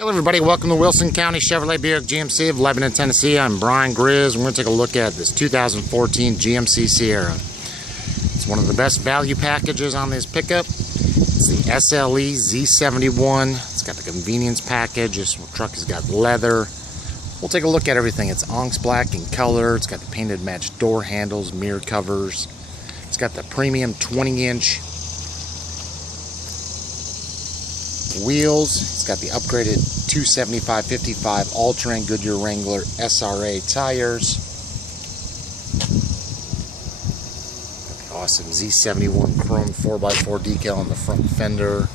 Hello everybody, welcome to Wilson County Chevrolet Buick GMC of Lebanon, Tennessee. I'm Brian Griz. We're going to take a look at this 2014 GMC Sierra. It's one of the best value packages on this pickup. It's the SLE Z71. It's got the convenience package. This truck has got leather. We'll take a look at everything. It's onyx black in color. It's got the painted matched door handles, mirror covers. It's got the premium 20-inch wheels. It's got the upgraded 275/55 all-terrain Goodyear Wrangler SRA tires. Got the awesome Z71 chrome 4x4 decal on the front fender.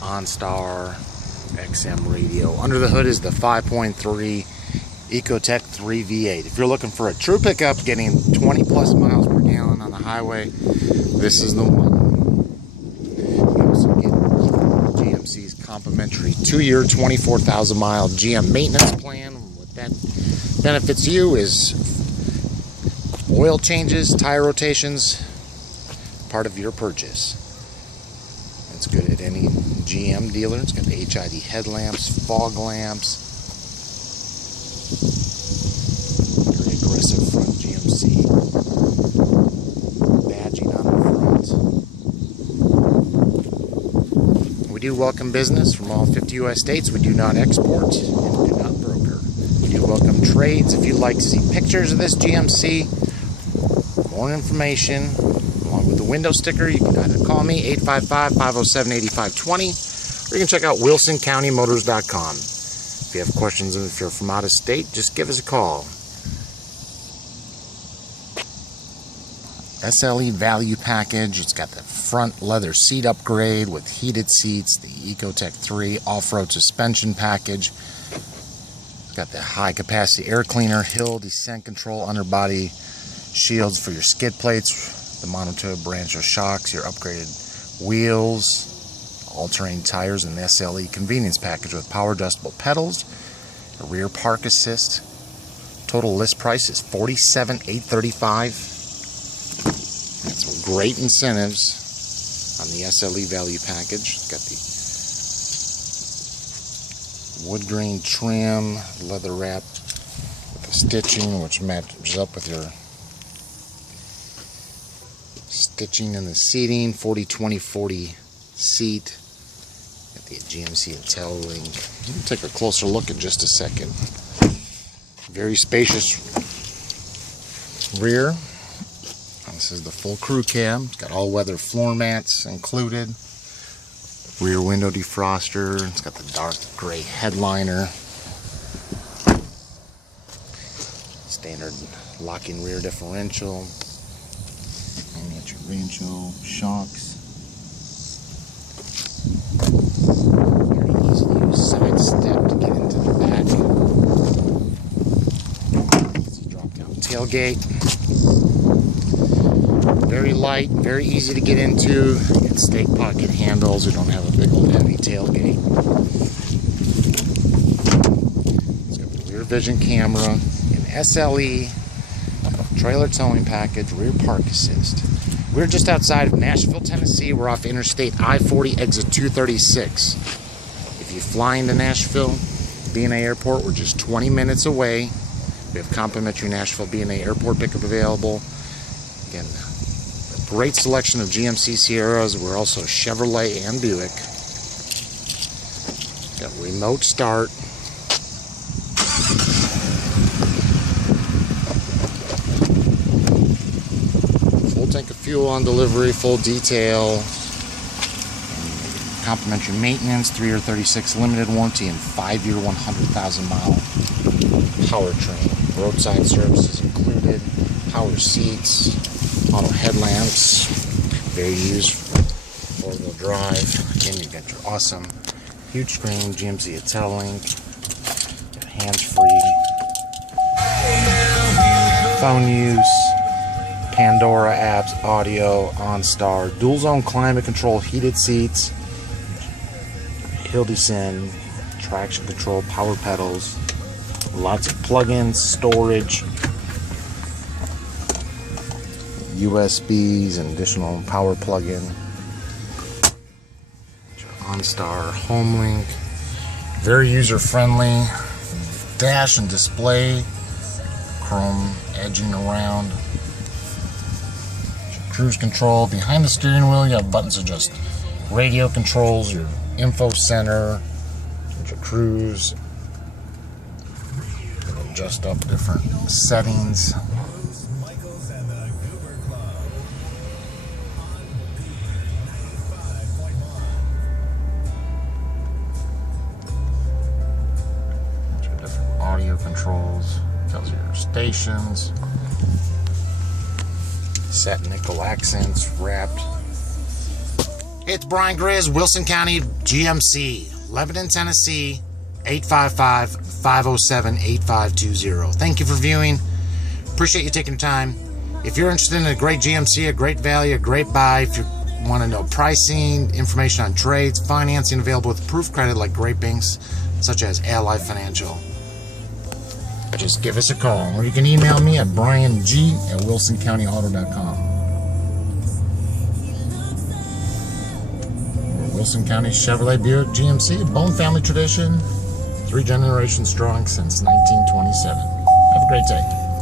OnStar XM radio. Under the hood is the 5.3 Ecotec 3 V8. If you're looking for a true pickup getting 20 plus miles per gallon on the highway, this is the one. You also get GMC's complimentary 2-year 24,000 mile GM maintenance plan. What that benefits you is oil changes, tire rotations, part of your purchase. It's good at any GM dealer. It's got the HID headlamps, fog lamps, very aggressive front GMC badging on the front. We do welcome business from all 50 U.S. states. We do not export and do not broker. We do welcome trades. If you'd like to see pictures of this GMC, more information, along with the window sticker, you can either call me 855-507-8520 or you can check out wilsoncounty.motors.com. If you have questions, and if you're from out of state, just give us a call. SLE value package. It's got the front leather seat upgrade with heated seats, the Ecotec 3 off-road suspension package. It's got the high capacity air cleaner, hill descent control, underbody shields for your skid plates, the Monotoa branch shocks, your upgraded wheels, all-terrain tires, and the SLE convenience package with power adjustable pedals, a rear park assist. Total list price is $47,835. That's some great incentives on the SLE value package. It's got the wood grain trim, leather wrap with the stitching, which matches up with your stitching in the seating. 40-20-40 seat. Got the GMC Intel link. We'll take a closer look in just a second. Very spacious rear. This is the full crew cab. It's got all-weather floor mats included. Rear window defroster. It's got the dark gray headliner. Standard locking rear differential. And you got your windshield shocks. Very easy to use side step to get into the back. Easy drop down tailgate. Very light, very easy to get into. It's stake pocket handles. We don't have a big old heavy tailgate. It's got the rear vision camera, an SLE trailer towing package, rear park assist. We're just outside of Nashville, Tennessee. We're off Interstate I-40 exit 236. If you fly into Nashville, B&A Airport, we're just 20 minutes away. We have complimentary Nashville B&A Airport pickup available. Again, great selection of GMC Sierras. We're also Chevrolet and Buick. Got remote start. Full tank of fuel on delivery, full detail. Complimentary maintenance, 3-year 36 limited warranty, and 5-year 100,000 mile powertrain. Roadside services included. Power seats. Auto headlamps, very used for 4-wheel drive. Again, you've got your awesome huge screen, GMC Intel link, hands-free, phone use, Pandora apps, audio, OnStar, dual zone climate control, heated seats, hill descent, traction control, power pedals, lots of plug-ins, storage, USBs and additional power plug-in. OnStar home link, Very user-friendly. Dash and display. Chrome edging around. Cruise control. Behind the steering wheel, you have buttons to adjust radio controls, your info center, your cruise. Adjust up different settings. Different audio controls. Tells you your stations. Set nickel accents wrapped. It's Brian Griz, Wilson County GMC, Lebanon, Tennessee, 855-507-8520. Thank you for viewing. Appreciate you taking your time. If you're interested in a great GMC, a great value, a great buy, if you want to know pricing, information on trades, financing available with proof credit like great banks such as Ally Financial, just give us a call, or you can email me at briang@wilsoncountyauto.com. Wilson County Chevrolet Buick GMC, Bone family tradition, 3 generations strong since 1927. Have a great day.